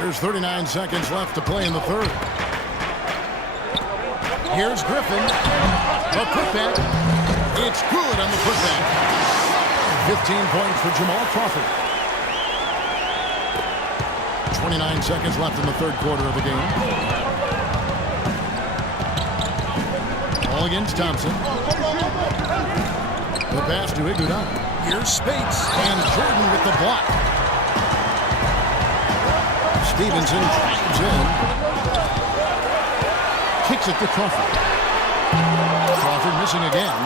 There's 39 seconds left to play in the third. Here's Griffin. A putback. It's good on the putback. 15 points for Jamal Crawford. 29 seconds left in the third quarter of the game. All against Thompson. The pass to Iguodala. Here's Spates. And Jordan with the block. Stevenson drives in. Kicks it to Crawford. Crawford missing again.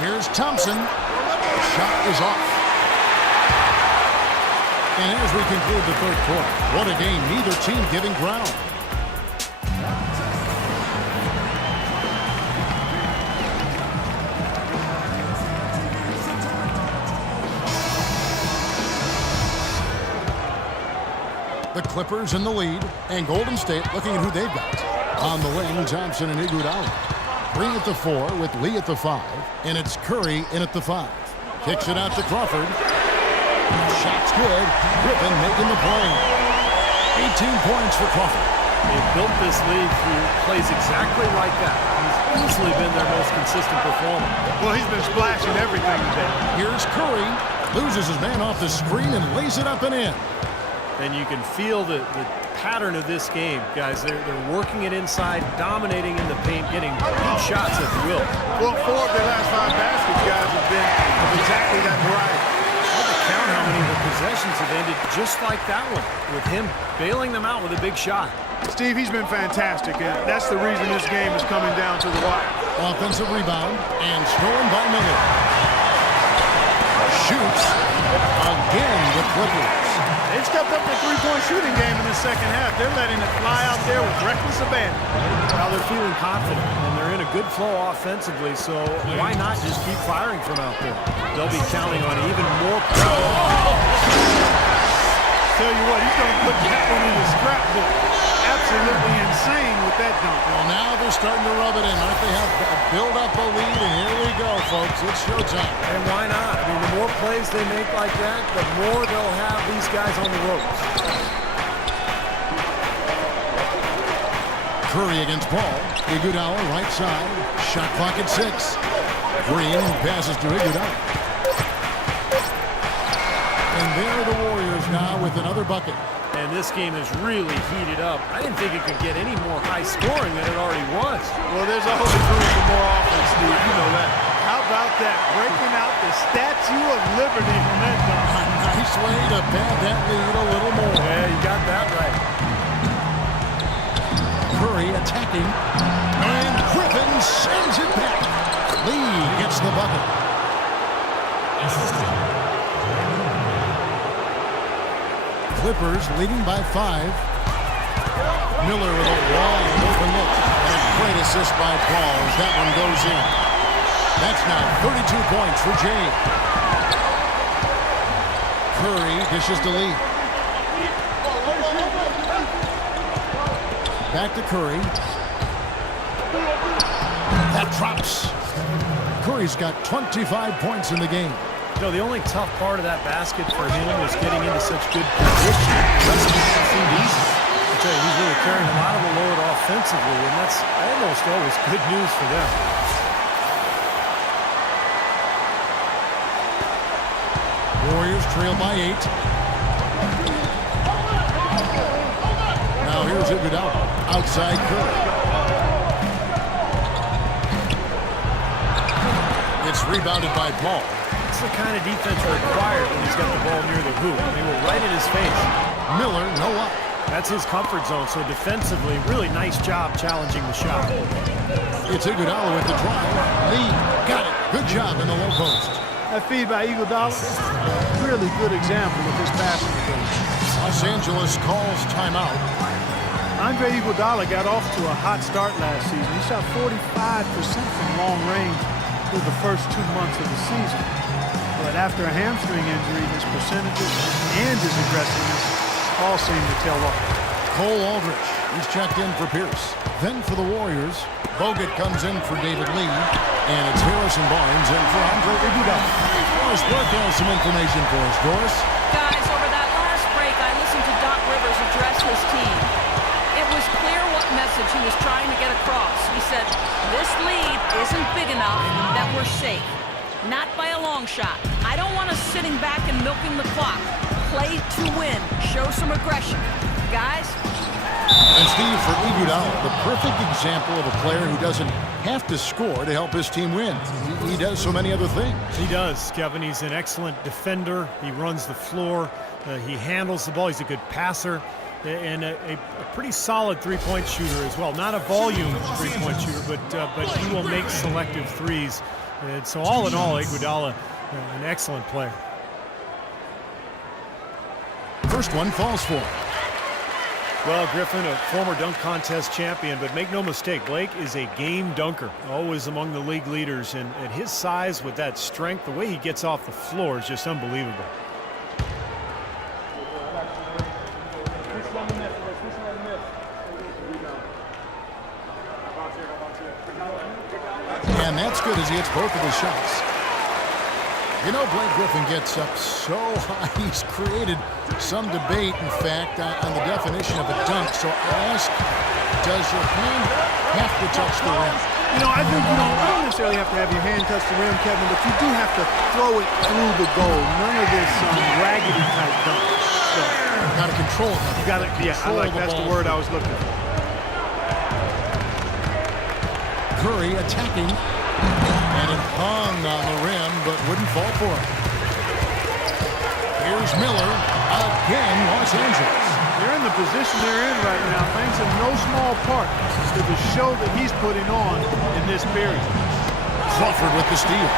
Here's Thompson. Shot is off. And as we conclude the third quarter, what a game. Neither team giving ground. The Clippers in the lead, and Golden State looking at who they've got. On the wing, Thompson and Iguodala. Green at the 4 with Lee at the 5, and it's Curry in at the 5. Kicks it out to Crawford. Shot's good. Griffin making the play. 18 points for Crawford. They built this league through plays exactly like that. He's easily been their most consistent performer. Well, he's been splashing everything today. Here's Curry. Loses his man off the screen and lays it up and in. And you can feel the pattern of this game, guys. They're working it inside, dominating in the paint, getting good shots at the will. Well, 4 of their last 5 baskets, guys, have been of exactly that variety. Hard to count how many of the possessions have ended just like that one, with him bailing them out with a big shot. Steve, he's been fantastic, and that's the reason this game is coming down to the wire. Offensive rebound, and stolen by Miller. Shoots again with Clippers. They've stepped up their three-point shooting game in the second half. They're letting it fly out there with reckless abandon. Well, they're feeling confident, and they're in a good flow offensively, so why not just keep firing from out there? They'll be counting on even more pressure. Tell you what, he's going to put that one in his scrapbook. Absolutely insane with that dunk. Well, now they're starting to rub it in. Aren't they? Have build up a lead, and here we go, folks. It's showtime. And why not? I mean, the more plays they make like that, the more they'll have these guys on the ropes. Curry against Paul. Iguodala, right side. Shot clock at 6. Green passes to Iguodala. And there are the Warriors now with another bucket. And this game is really heated up. I didn't think it could get any more high scoring than it already was. Well, there's always room for more offense, Steve. You know that. How about that? Breaking out the Statue of Liberty from that dunk. Nice way to pad that lead a little more. Yeah, you got that right. Curry attacking. And Griffin sends it back. Lee gets the bucket. Clippers leading by 5. Miller with a wide open look. And a great assist by Paul as that one goes in. That's now 32 points for James. Curry dishes to Lee. Back to Curry. That drops. Curry's got 25 points in the game. You know, the only tough part of that basket for him was getting into such good position. The rest of it seemed easy. I tell you, he's really carrying a lot of the load offensively, and that's almost always good news for them. Warriors trail by 8. Now here's Iguodala. Outside Curry. It's rebounded by Paul. It's the kind of defense required when he's got the ball near the hoop. They were right in his face. Miller, no up. That's his comfort zone, so defensively, really nice job challenging the shot. It's Iguodala with the drive. Lee got it. Good job in the low post. That feed by Iguodala, really good example of his passing ability. Los Angeles calls timeout. Andre Iguodala got off to a hot start last season. He shot 45% from long range through the first 2 months of the season. But after a hamstring injury, his percentages and his aggressiveness all seem to tail off. Cole Aldrich, he's checked in for Pierce. Then for the Warriors, Bogut comes in for David Lee, and it's Harrison Barnes in for Andre Iguodala. Doris Burke has some information for us. Doris? Guys, over that last break, I listened to Doc Rivers address the his team. It was clear what message he was trying to get across. He said, this lead isn't big enough that we're safe. Not by a long shot. I don't want us sitting back and milking the clock. Play to win. Show some aggression. Guys? And Steve, for Iguodala, the perfect example of a player who doesn't have to score to help his team win. He does so many other things. He does, Kevin. He's an excellent defender. He runs the floor. He handles the ball. He's a good passer. And a pretty solid three-point shooter as well. Not a volume three-point shooter, but he will make selective threes. And so all in all, Iguodala, an excellent player. First one falls for him. Well, Griffin, a former dunk contest champion, but make no mistake, Blake is a game dunker, always among the league leaders. And at his size, with that strength, the way he gets off the floor is just unbelievable. And that's good as he hits both of his shots. You know, Blake Griffin gets up so high, he's created some debate, in fact, on the definition of a dunk. So I ask, does your hand have to touch the rim? You know, I think you don't necessarily have to have your hand touch the rim, Kevin, but you do have to throw it through the goal. None of this raggedy type dunk. So, Got to control it. you got to, yeah, that's the word I was looking for. Curry attacking, and it hung on the rim, but wouldn't fall for it. Here's Miller, again, Los Angeles. They're in the position they're in right now, thanks in no small part to the show that he's putting on in this period. Crawford with the steal.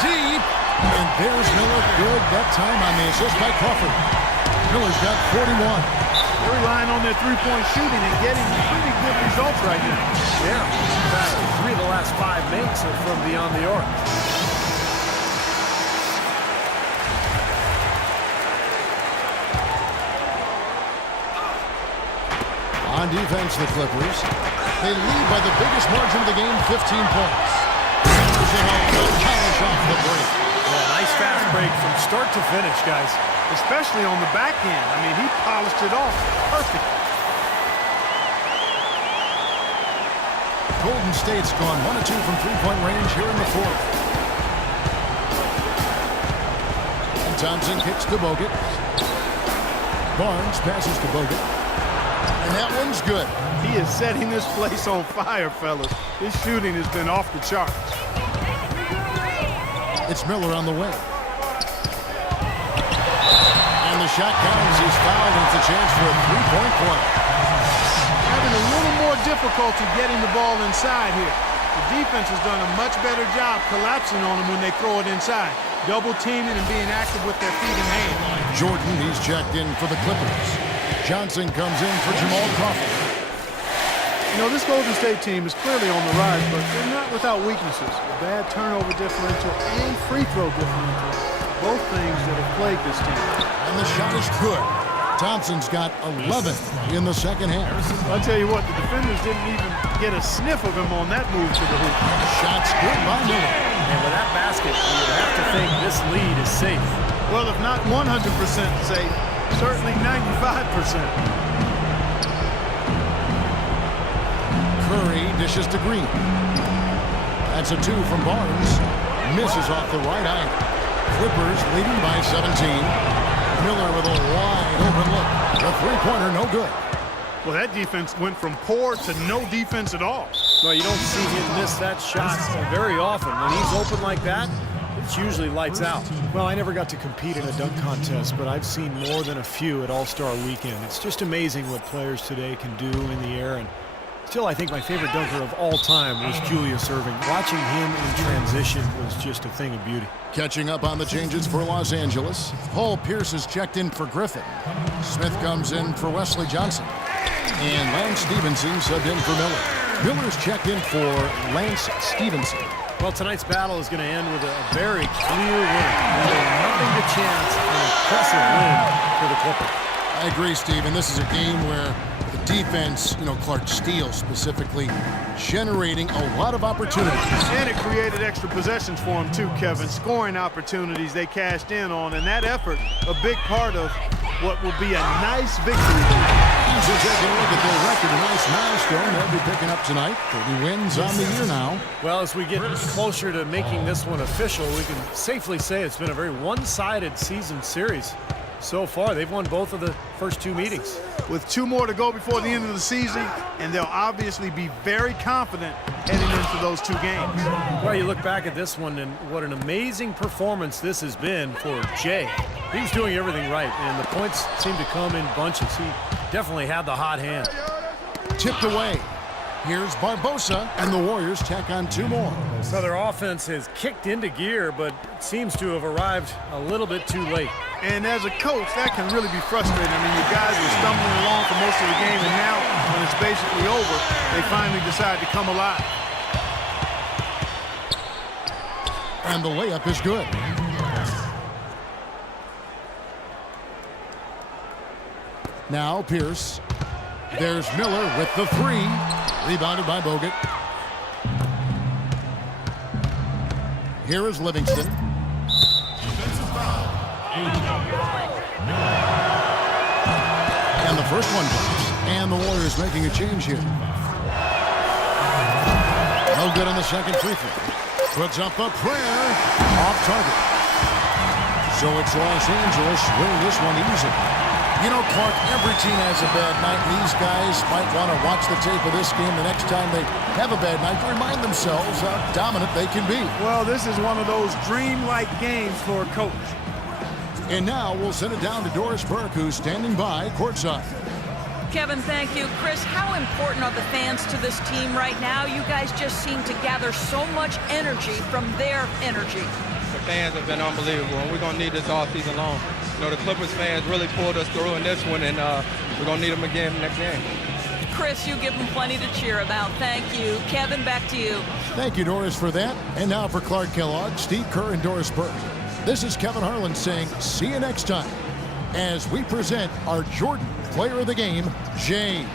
Deep, and there's Miller. Good that time on the assist by Crawford. Miller's got 41. They're relying on their three-point shooting and getting pretty good results right now. Yeah, in fact, 3 of the last 5 makes are from beyond the arc. On defense, the Clippers. They lead by the biggest margin of the game, 15 points. Polish off the break. Yeah, nice fast break from start to finish, guys. Especially on the backhand. I mean, he polished it off perfect. Golden State's gone 1 of 2 from three-point range here in the fourth. And Thompson kicks to Bogut. Barnes passes to Bogut. And that one's good. He is setting this place on fire, fellas. His shooting has been off the charts. It's Miller on the way. And the shot counts. He's fouled, and it's a chance for a three-point play. Having a little more difficulty getting the ball inside here. The defense has done a much better job collapsing on them when they throw it inside. Double teaming and being active with their feet and hands. Jordan, he's checked in for the Clippers. Johnson comes in for Jamal Crawford. You know, this Golden State team is clearly on the rise, but they're not without weaknesses. A bad turnover differential and free throw differential. Both things that have plagued this team. And the shot is good. Thompson's got 11 in the second half. I'll tell you what, the defenders didn't even get a sniff of him on that move to the hoop. Shots good by Miller. And with that basket, you would have to think this lead is safe. Well, if not 100% safe, certainly 95%. Curry dishes to Green. That's a 2 from Barnes. Misses off the right eye. Clippers leading by 17. Miller with a wide open look. The three-pointer no good. Well, that defense went from poor to no defense at all. Well, you don't see him miss that shot very often. When he's open like that, it's usually lights out. Well, I never got to compete in a dunk contest, but I've seen more than a few at All-Star Weekend. It's just amazing what players today can do in the air. And still, I think my favorite dunker of all time was Julius Erving. Watching him in transition was just a thing of beauty. Catching up on the changes for Los Angeles. Paul Pierce is checked in for Griffin. Smith comes in for Wesley Johnson. And Lance Stevenson subbed in for Miller. Miller's checked in for Lance Stevenson. Well, tonight's battle is going to end with a very clear win. Nothing to chance an impressive win for the Clippers. I agree, Steve, and this is a game where the defense, Clark Steele specifically, generating a lot of opportunities. And it created extra possessions for them too, Kevin. Scoring opportunities they cashed in on, and that effort, a big part of what will be a nice victory. As we take a look at their record, a nice milestone they'll be picking up tonight. 30 wins on the year now. Well, as we get closer to making this one official, we can safely say it's been a very one-sided season series. So far, they've won both of the first 2 meetings. With 2 more to go before the end of the season, and they'll obviously be very confident heading into those 2 games. Well, you look back at this one, and what an amazing performance this has been for Jay. He was doing everything right, and the points seemed to come in bunches. He definitely had the hot hand. Tipped away. Here's Barbosa, and the Warriors tack on 2 more. So their offense has kicked into gear, but seems to have arrived a little bit too late. And as a coach, that can really be frustrating. I mean, you guys were stumbling along for most of the game, and now, when it's basically over, they finally decide to come alive. And the layup is good. Now Pierce. There's Miller with the 3. Rebounded by Bogut. Here is Livingston. And the first one goes. And the Warriors making a change here. No good on the second free throw. Puts up a prayer. Off target. So it's Los Angeles winning this one easily. You know, Clark, every team has a bad night. These guys might want to watch the tape of this game the next time they have a bad night to remind themselves how dominant they can be. Well, this is one of those dreamlike games for a coach. And now we'll send it down to Doris Burke, who's standing by courtside. Kevin, thank you. Chris, how important are the fans to this team right now? You guys just seem to gather so much energy from their energy. The fans have been unbelievable, and we're going to need this all season long. You know, the Clippers fans really pulled us through in this one, and we're going to need them again next game. Chris, you give them plenty to cheer about. Thank you. Kevin, back to you. Thank you, Doris, for that. And now for Clark Kellogg, Steve Kerr, and Doris Burke. This is Kevin Harlan saying see you next time as we present our Jordan Player of the Game, James.